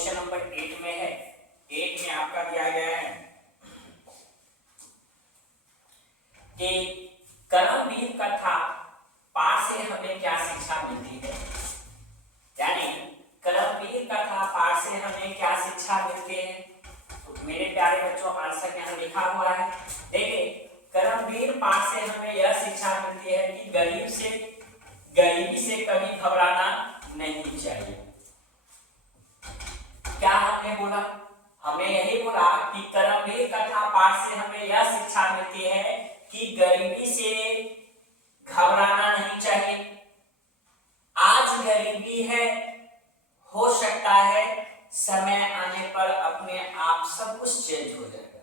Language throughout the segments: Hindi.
क्वेश्चन नंबर 8 में है। 8 में आपका दिया गया है कि कर्मवीर कथा पाठ से हमें क्या शिक्षा मिलती है। यानी कर्मवीर कथा पाठ से हमें क्या शिक्षा मिलती है। तो मेरे प्यारे बच्चों आंसर यहाँ लिखा हुआ है। देखिए कर्मवीर पाठ से हमें यह शिक्षा मिलती है कि गरीबी से कभी घबराना नहीं चाहिए। क्या हमने बोला? हमने यही बोला कि कर्मवीर कथा पाठ से हमें यह शिक्षा मिलती है कि गरीबी से घबराना नहीं चाहिए। आज गरीबी है, हो सकता है समय आने पर अपने आप सब कुछ चेंज हो जाएगा।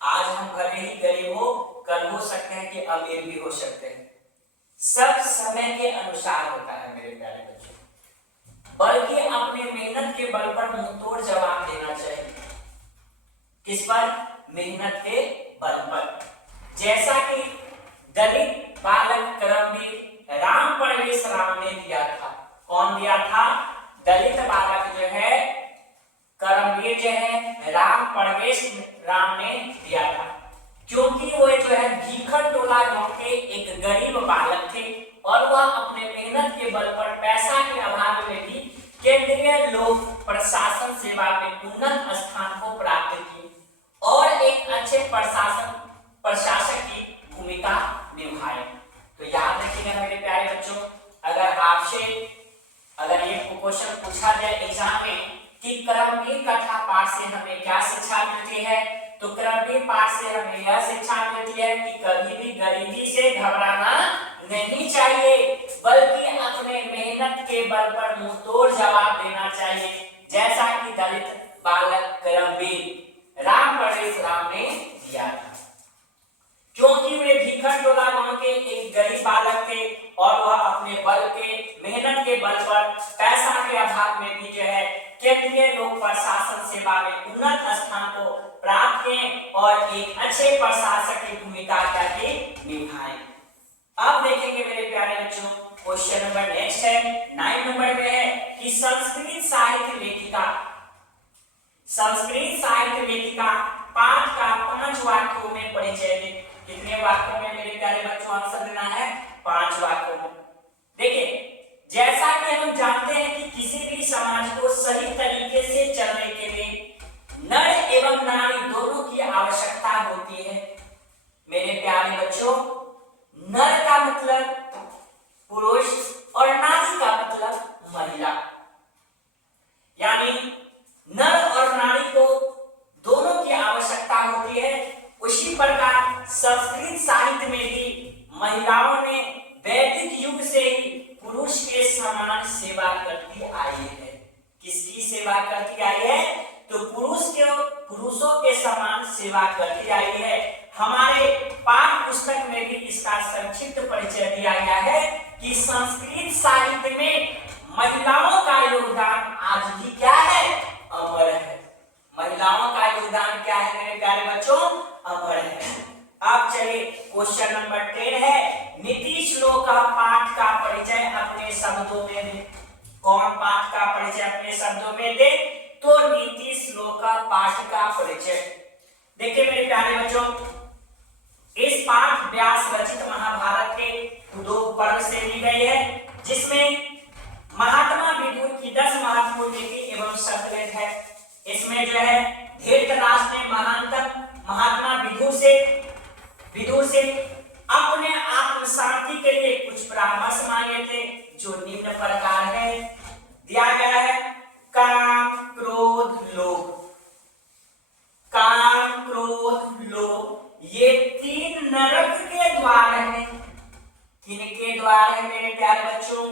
आज हम भले ही गरीब हो, कल हो सकते हैं कि अमीर भी हो सकते हैं। सब समय के अनुसार होता है मेरे प्यारे बच्चों। बल्कि अपने मेहनत के बल पर मुंहतोड़ जवाब देना चाहिए। किस पर? मेहनत के बल पर। जैसा कि दलित बालक कर्मवीर राम परवेश राम ने दिया था। कौन दिया था? दलित बालक जो है कर्मवीर जो है राम परवेश राम ने दिया था। क्योंकि वो जो है भीखर टोला गांव के एक गरीब बालक थे और वह अपने मेहनत के बल पर पैसा के अभाव में भी केंद्रीय लोक प्रशासन सेवा में उन्नत स्थान को प्राप्त की और एक अच्छे प्रशासक की भूमिका निभाए। तो याद रखिएगा मेरे प्यारे बच्चों, अगर आपसे ये क्वेश्चन पूछा जाए एग्जाम में कि कर्मवीर कथा पाठ से हमें क्या शिक्षा मिलती है, तो कर्मवीर पाठ से हमें यह शिक्षा मिलती है कि कभी भी गरीबी से घबराना नहीं चाहिए, बल्कि अपने मेहनत के बल पर मुंहतोड़ जवाब देना चाहिए। जैसा कि दलित बालक कर्मवीर राम परवेश राम ने दिया था। क्योंकि वे भीखर टोला गांव के एक गरीब बालक थे और वह अपने मेहनत के बल पर पैसा के अभाव में भी जो है केंद्रीय लोक प्रशासन सेवा में उन्नत स्थान को प्राप्त किए और एक अच्छे प्रशासक की भूमिका करके निभाए। अब देखेंगे मेरे प्यारे बच्चों क्वेश्चन नंबर नेक्स्ट है 9 नंबर में है कि संस्कृत साहित्य लेखिका पाठ का 5 वाक्यों में परिचय दे। कितने वाक्यों में मेरे प्यारे बच्चों आंसर देना है? 5 वाक्यों में। देखिए जैसा कि हम जानते हैं कि किसी भी समाज को सही तरीके से चलने के लिए नर एवं नारी दोनों की आवश्यकता होती है। मेरे प्यारे बच्चों नर का मतलब पुरुष और नारी का मतलब महिला। यानी नर और नारी को दोनों की आवश्यकता होती है। उसी प्रकार संस्कृत साहित्य में भी महिलाओं ने वैदिक युग से ही पुरुष के समान सेवा करती आई है। किसकी सेवा करती आई है? तो पुरुषों के समान सेवा करती आई है। हमारे पाठ्य पुस्तक में भी इसका संक्षिप्त परिचय दिया गया है कि संस्कृत साहित्य में महिलाओं का योगदान आज भी क्या है? अमर है। महिलाओं का योगदान क्या है मेरे प्यारे बच्चों? अमर है। अब चलिए क्वेश्चन नंबर 10 है नीति श्लोक का पाठ का परिचय अपने शब्दों में दे। कौन पाठ का परिचय अपने शब्दों में दे? तो नीति श्लोक का पाठ का परिचय। देखिए मेरे प्यारे बच्चों इस पाठ व्यास रचित महाभारत के 2 पर्व से ली गई है, जिसमें महात्मा विदुर की 10 महत्वपूर्ण नीति एवं शब्दलेख है। इसमें जो है धृतराष्ट्र ने महानतम महात्मा विदुर से अपने आत्म शांति के लिए कुछ परामर्श मांगे थे, जो निम्न प्रकार है। दिया गया है काम क्रोध लोभ। काम क्रोध लोभ ये 3 नरक के द्वार हैं। किनके द्वार है मेरे प्यारे बच्चों?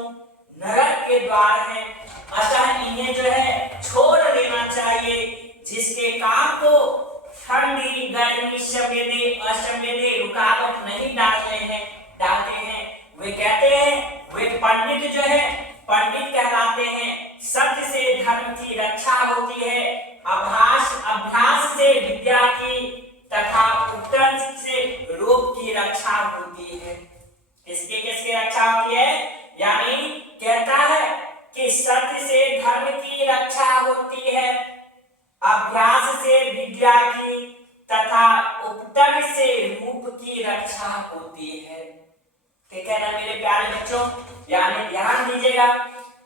नरक के द्वार हैं। अतः इन्हें जो है छोड़ देना चाहिए। जिसके काम को ठंडी गर्मी संवेदे असंवेदे रुकावट नहीं डालते हैं वे कहते हैं, वे पंडित जो है पंडित कहलाते हैं। सत्य से धर्म की रक्षा होती है। अभ्यास से विद्या की तथा उपकरण से रोग की रक्षा होती है। किसकी रक्षा होती है? यानी कहता है कि सत्य से धर्म की रक्षा हो यानी ध्यान दीजिएगा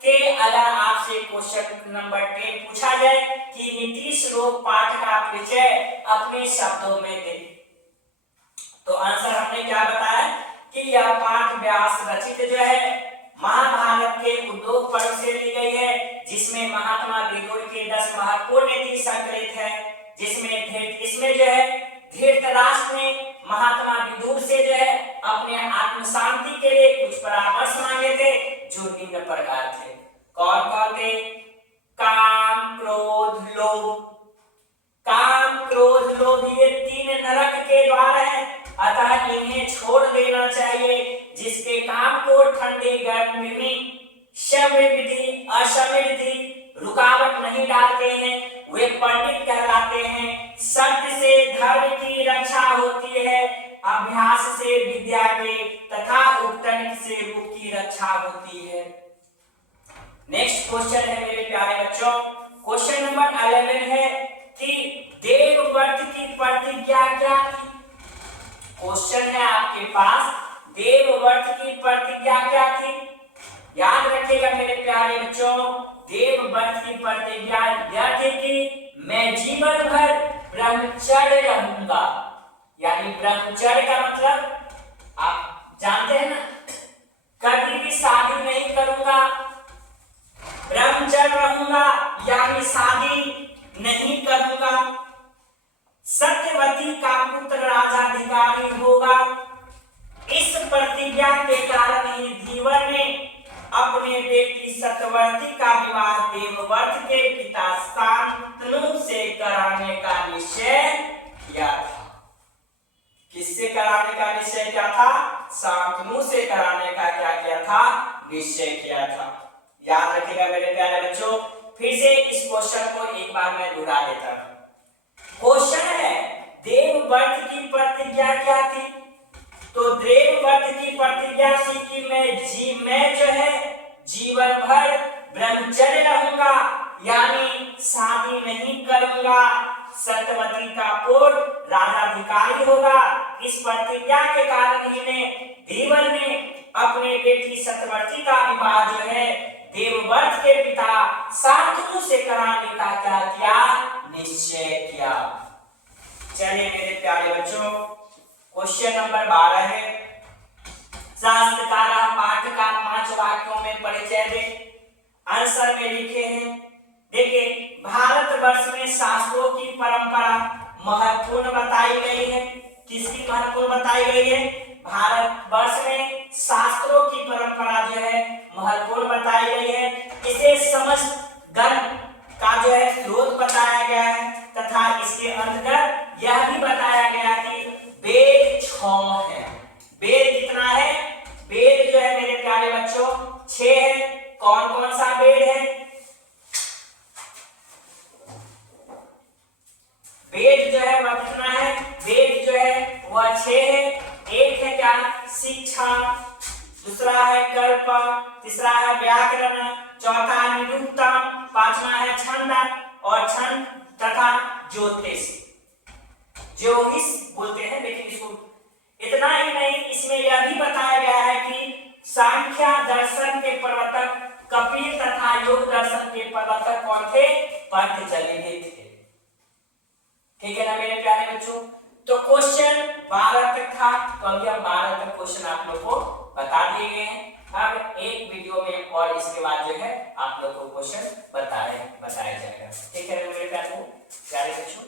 कि अगर आपसे क्वेश्चन नंबर 10 पूछा जाए कि नीतीश रोग पाठ का परिचय अपने शब्दों में दे, तो आंसर हमने क्या बताया कि यह पाठ व्यास रचित जो है महाभारत के उद्योग पर्व से ली गई है, जिसमें महात्मा विदुर के 10 महत्वपूर्ण नीति संकलित है, इसमें जो है धृतराष्ट्र ने महात्मा विदुर से जो है अपने आत्म शांति के लिए कुछ परामर्श मांगे थे, जो निम्न प्रकार थे। कौन कौन थे? काम, क्रोध, लोभ। काम, क्रोध, लोभ ये 3 नरक के द्वार हैं, अतः इन्हें छोड़ देना चाहिए। जिसके काम को ठंडी गर्मी में समृद्धि असमृद्धि रुकावट नहीं डालते हैं, वे पंडित कहलाते हैं। सत्य से धर्म की रक्षा होती है, अभ्यास से विद्या के तथा उपतनिक से रूप की रक्षा होती है। नेक्स्ट क्वेश्चन है मेरे प्यारे बच्चों, क्वेश्चन नंबर 11 है कि देवव्रत की प्रतिज्ञा क्या थी? क्वेश्चन है आपके पास, देवव्रत की प्रतिज्ञा क्या थी? याद रखिएगा मेरे प्यारे बच्चों, देवव्रत की प्रतिज्ञा यह थी कि मैं जीवन भर ब्रह्मचर्य रहूंगा। यानी ब्रह्मचर्य का मतलब आप जानते हैं ना, कभी भी शादी नहीं करूंगा, ब्रह्मचर्य रहूंगा यानी शादी नहीं करूंगा। सत्यवती का पुत्र राजाधिकारी होगा। इस प्रतिज्ञा के कारण ही धीवर ने अपने बेटी सत्यवती का विवाह देवव्रत के पिता शांतनु से कराने का निश्चय किया था। किससे कराने का निश्चय किया था? शांतनु से कराने का क्या किया था? निश्चय किया था। याद रखिएगा मेरे प्यारे बच्चों, फिर से इस क्वेश्चन को एक बार मैं दोहरा देता हूं। क्वेश्चन है देवव्रत की प्रतिज्ञा क्या थी? तो देवव्रत की प्रतिज्ञा थी कि मैं जो है जीवन भर ब्रह्मचर्य रहूंगा, यानी शादी नहीं करूंगा। सत्यवती का पुत्र राजाधिकारी होगा। इस प्रतिज्ञा के कारण ही धीवर ने अपने बेटी सत्यवती का विवाह जो है देवव्रत के पिता शांतनु से कराने का क्या किया? निश्चय किया। चलिए मेरे प्यारे बच्चों, क्वेश्चन नंबर 12 है, शास्त्रकार पाठ का 5 वाक्यों में परिचय दे। आंसर में लिखे हैं, देखिए भारतवर्ष में शास्त्रों की परंपरा महत्वपूर्ण बताई गई है। किसकी महत्वपूर्ण बताई गई है? भारतवर्ष में शास्त्रों की परंपरा जो है महत्वपूर्ण बताई गई है। इसे समस्त गण का जो है स्रोत बताया गया है तथा इसके अंतर्गत यह भी बताया गया कि वेद 6 है। वेद कितना है? वेद जो है मेरे प्यारे बच्चों 6 है। कौन कौन सा वेद है? वेद जो है वह कितना है? वेद जो है वह 6 है। एक है क्या? शिक्षा, दूसरा है कल्प, तीसरा है व्याकरण, चौथा है निरुक्तम, पांचवा है छंद और छंद तथा ज्योतिष, ज्योतिष बोलते हैं। लेकिन इसको इतना ही नहीं, इसमें यह भी बताया गया है कि सांख्य दर्शन के प्रवर्तक कपिल तथा योग दर्शन के प्रवर्तक कौन थे? पतंजलि थे। ठीक है ना मेरे प्यारे बच्चों? तो क्वेश्चन 12 तक था, तो अभी हम 12 तक क्वेश्चन आप लोग को बता दिए गए हैं। अब एक वीडियो में और इसके बाद जो है आप लोग को क्वेश्चन बताया जाएगा। ठीक है मेरे प्यारे बच्चों?